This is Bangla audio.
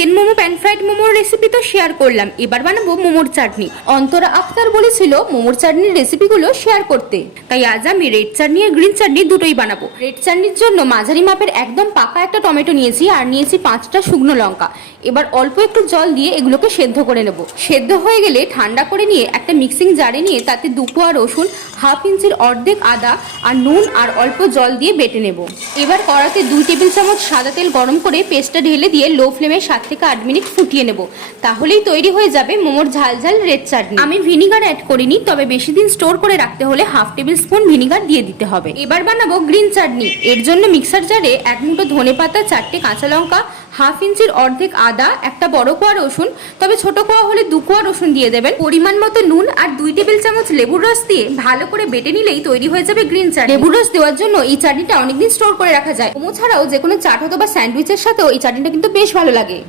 চিকেন মোমো প্যান ফ্রাইড মোমোর রেসিপি তো শেয়ার করলাম, এবার বানাবো মোমোর চাটনি। অন্তরা আক্তার বলেছিল মোমোর চাটনির রেসিপিগুলো শেয়ার করতে, তাই আজ আমি রেড চাটনি আর গ্রিন চাটনি দুটোই বানাবো। রেড চাটনির জন্য মাঝারি মাপের একদম পাকা একটা টমেটো নিয়েছি আর নিয়েছি 5টা শুকনো লঙ্কা। এবার অল্প একটু জল দিয়ে এগুলোকে সেদ্ধ করে নেব। সেদ্ধ হয়ে গেলে ঠান্ডা করে নিয়ে একটা মিক্সিং জারে নিয়ে তাতে 2 কোয়া রসুন, হাফ ইঞ্চির অর্ধেক আদা আর নুন আর অল্প জল দিয়ে বেটে নেব। এবার কড়াতে 2 টেবিল চামচ সাদা তেল গরম করে পেস্টটা ঢেলে দিয়ে লো ফ্লেমে 7 থেকে 8 মিনিট ফুটিয়ে নেব। তাহলেই তৈরি হয়ে যাবে মোমোর ঝাল ঝাল রেড চাটনি। আমি ভিনিগার অ্যাড করিনি, তবে বেশি দিন স্টোর করে রাখতে হলে হাফ টেবিল স্পুন ভিনিগার দিয়ে দিতে হবে। এবার বানাবো গ্রিন চাটনি। এর জন্য মিক্সার জারে 1 মুঠো ধনেপাতা, 4টে কাঁচা লঙ্কা, হাফ ইঞ্চির অর্ধেক আদা, একটা বড় কোয়া রসুন, তবে ছোট কোয়া হলে 2 কোয়া রসুন দিয়ে দেবেন, পরিমাণ মতো নুন আর 2 টেবিল চামচ লেবুর রস দিয়ে ভালো করে বেটে নিলেই তৈরি হয়ে যাবে গ্রিন চাটনি। লেবুর রস দেওয়ার জন্য এই চাটনিটা অনেকদিন স্টোর করে রাখা যায়। মোমো ছাড়াও যে কোনো চাট অথবা স্যান্ডউইচের সাথেও এই চাটনিটা কিন্তু বেশ ভালো লাগে।